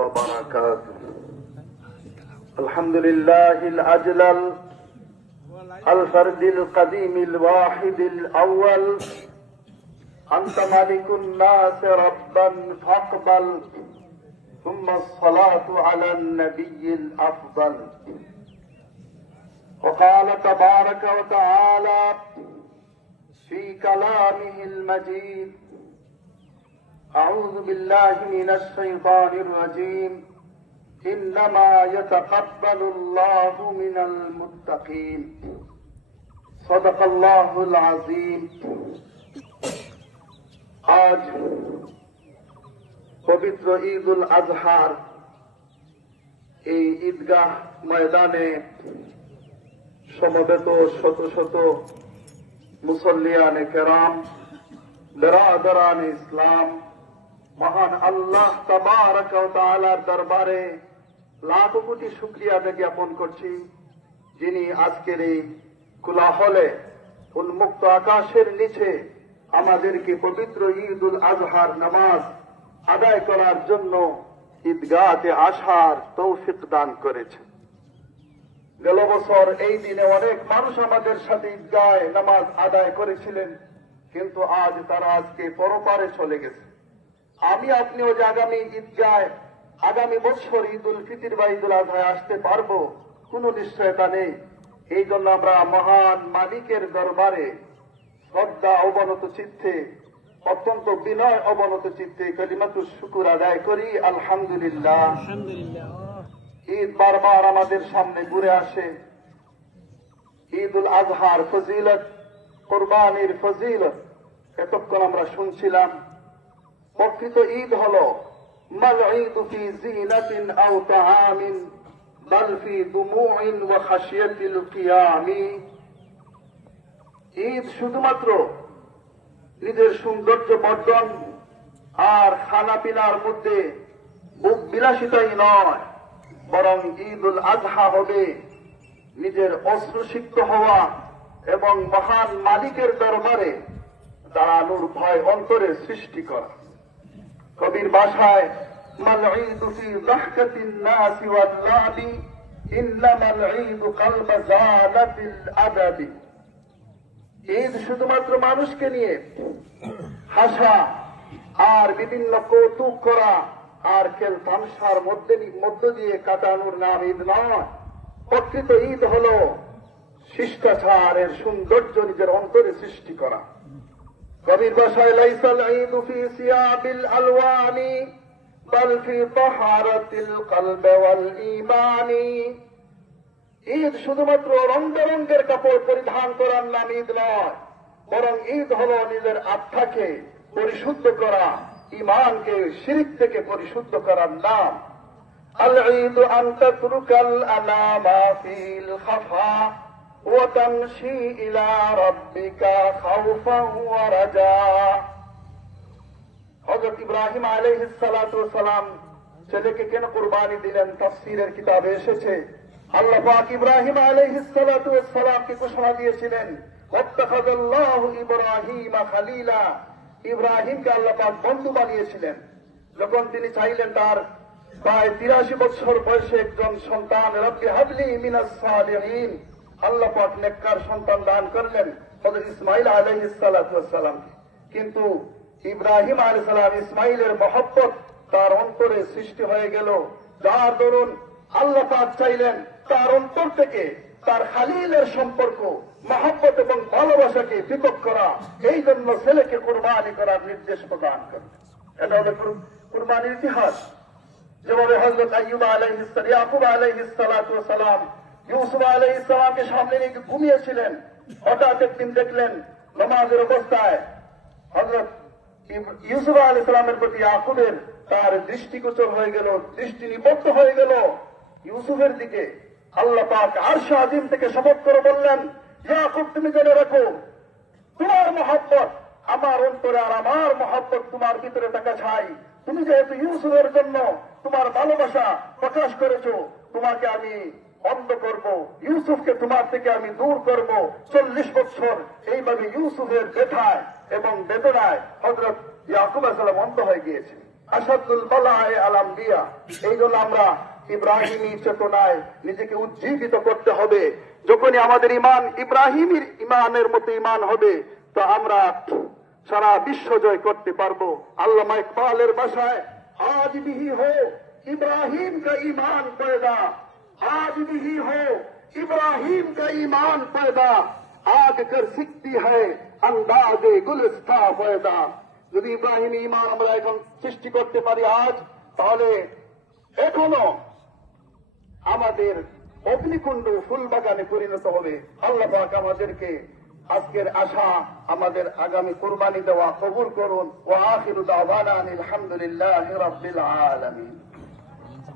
وبركاته. الحمد لله الأجلل الفرد القديم الواحد الأول. أنت مالك الناس ربا فاقبل، ثم الصلاة على النبي الأفضل. وقال تبارك وتعالى في كلامه المجيد: أعوذ بالله من الشيطان الرجيم، إنما يتقبل الله من المتقين. صدق الله العظيم। আজ পবিত্র ঈদ উল আজহার এই ঈদগাহ ময়দানে সমবেত শত শত মুসল্লিয়ানে কেরাম, বেরাদারানে ইসলাম, মহান আল্লাহ তাবারক ওয়া তাআলার দরবারে লাখ কোটি শুকরিয়া জ্ঞাপন করছি, যিনি আজকের এই কোলাহলে উন্মুক্ত আকাশের নিচে আমাদেরকে পবিত্র ঈদ উল আজহার নামাজ আদায় করার জন্য ঈদগাহে আসার তৌফিক দান করেছেন। গেল বছর এই দিনে অনেক মানুষ আমাদের সাথে ঈদগাহে নামাজ আদায় করেছিলেন, কিন্তু আজ তারা আজকে পরপারে চলে গেছে। আমি আপনিও যে আগামী ঈদগাহে আগামী বছর ঈদ উল ফিতর বা ঈদ উল আজহায় আসতে পারবো কোন নিশ্চয়তা নেই। এই জন্য আমরা মহান মালিকের দরবারে শ্রদ্ধা অবনত চিত্তে, অত্যন্ত বিনয় অবনত চিত্তে কালিমাতুশ শুকর আদায় করি, আলহামদুলিল্লাহ। ঈদ বারবার আমাদের সামনে ঘুরে আসে। ঈদ উল আজহার ফজিলত, কোরবানির ফজিলত এতক্ষণ আমরা শুনছিলাম। প্রকৃত ঈদ হল মাল ঈদ ফি জিনাতিন আও তাআমিন বাল ফি দুমুইন ওয়া খাশিয়াতিল কিয়ামি। ঈদ শুধুমাত্র নিজের সৌন্দর্য বর্ধন আর খানা পিনার মধ্যে বুক বিলাসিতাই নয়, বরং ঈদ উল আজহা হবে নিজের অশ্রুসিক্ত হওয়া এবং মহান মালিকের দরবারে দাঁড়ানোর ভয় অন্তরে সৃষ্টি করা। কবির ভাষায় মাল ঈদ ফি যাহকাতিন নাস ওয়াল লাবি ইন্নামাল ঈদ কলব জালাতিল আদাবি। ঈদ শুধুমাত্র মানুষকে নিয়ে হাসা আর বিভিন্ন কৌতুক করা আর খেল তামসার মধ্য দিয়ে কাটানোর নাম ঈদ নয়। প্রকৃত ঈদ হল শিষ্টাচারের সৌন্দর্য নিজের অন্তরে সৃষ্টি করা। কবির ভাষায় লাইসাল ঈদ ফি সিয়াবিল আলওয়ানি বাল ফি তাহারাতিল কলব ওয়াল ঈমানি। ঈদ শুধুমাত্র রং বেরঙের কাপড় পরিধান করার নাম ঈদ নয়, বরং ঈদ হল নিজের আত্মাকে পরিশুদ্ধ করা, ঈমানকে শিরক থেকে পরিশুদ্ধ করার নাম। আল ঈদ আন তাতরুকাল আনামা ফিল খাফা ওয়া তামশি ইলা রাব্বিকা খাউফান ওয়া রাজা। হযরত ইব্রাহিম আলাইহিস সালাতু ওয়াস সালাম ছেলেকে কেন কুরবানি দিলেন, তাফসীরের কিতাবে এসেছে। আল্লাহ পাক ইব্রাহিম আলাইহিস সালাতু ওয়াস সালামকে ঘোষণা দিয়েছিলেন, ওয়াত্তাখাযাল্লাহু ইব্রাহিমা খলিলা। ইব্রাহিমকে আল্লাহ পাক বন্ধু বানিয়েছিলেন। যখন তিনি চাইলেন তার প্রায় 83 বছর বয়সে একজন সন্তান, রব্বি হাবলি মিনাস সালিহিন, আল্লাহ পাক নেককার সন্তান দান করলেন হযরত ইসমাঈল আলাইহিস সালাতু ওয়াস সালামকে। কিন্তু ইব্রাহিম আলাইহিস সালাম ইসমাঈলের মহব্বত তার অন্তরে সৃষ্টি হয়ে গেল, যার দরুন আল্লাহ পাক চাইলেন তার অন্তর থেকে তার খালিলের সম্পর্ক, মহব্বত এবং ভালোবাসাকে পৃথক করা। এই জন্য ছেলেকে কুরবানি করার নির্দেশ প্রদান করেন। এটা হলো কুরবানির ইতিহাস। যেভাবে হযরত আইয়ুব আলাইহিস সালাম, ইয়াকুব আলাইহিস সালাতু ওয়াস সালাম ইউসুফ আলাইহিস সালামকে সামনে রেখে ঘুমিয়েছিলেন। হঠাৎ একদিন দেখলেন নামাজের অবস্থায় হযরত ইউসুফ আলাইহিস সালামের প্রতি ইয়াকুবের তার দৃষ্টিগোচর হয়ে গেল, দৃষ্টি নিবদ্ধ হয়ে গেল ইউসুফের দিকে। আল্লাহ পাক আরশ আজিম থেকে শপথ করে বললেন, ইয়াকুব তুমি জেনে রাখো, তোমার মহব্বত আমার অন্তরে আর আমার মহব্বত তোমার ভিতরে থাকা চাই। তুমি যেহেতু ইউসুফের জন্য তোমার ভালোবাসা প্রকাশ করেছো, তোমাকে আমি অন্ধ করব, ইউসুফকে তোমার থেকে আমি দূর করব। 40 বছর এইভাবে ইউসুফের ব্যথায় এবং বেদনায় হযরত ইয়াকুব আলাইহিস সালাম অন্ধ হয়ে গিয়েছে। আসাদুল বালায়ে আল আম্বিয়া। এই জন্য আমরা ইব্রাহিমী চেতনায় নিজেকে উজ্জীবিত করতে হবে। যখনই আমাদের ইমান ইব্রাহিমের ইমানের মতো ইমান হবে, তো আমরা সারা বিশ্ব জয় করতে পারবো। আল্লামা ইকবালের ভাষায়, আজ বিহি হো ইব্রাহিম কা ঈমান পয়দা, আজ বিহি হো ইব্রাহিম কা ঈমান পয়দা, আগ কর সিকতি হ্যায় আন্দাজে গুলস্তা পয়দা। যদি ইব্রাহিম ঈমান আমরা এখন সৃষ্টি করতে পারি আজ, তাহলে এখনো আমাদের অগ্নিকুণ্ড ফুল বাগানে পরিণত হবে। আল্লাহ পাক আমাদেরকে আজকের আশা আমাদের আগামী কুরবানি দেওয়া কবুল করুন। ওয়া আখিরু দাওয়ানা আলহামদুলিল্লাহি রাব্বিল আলামিন।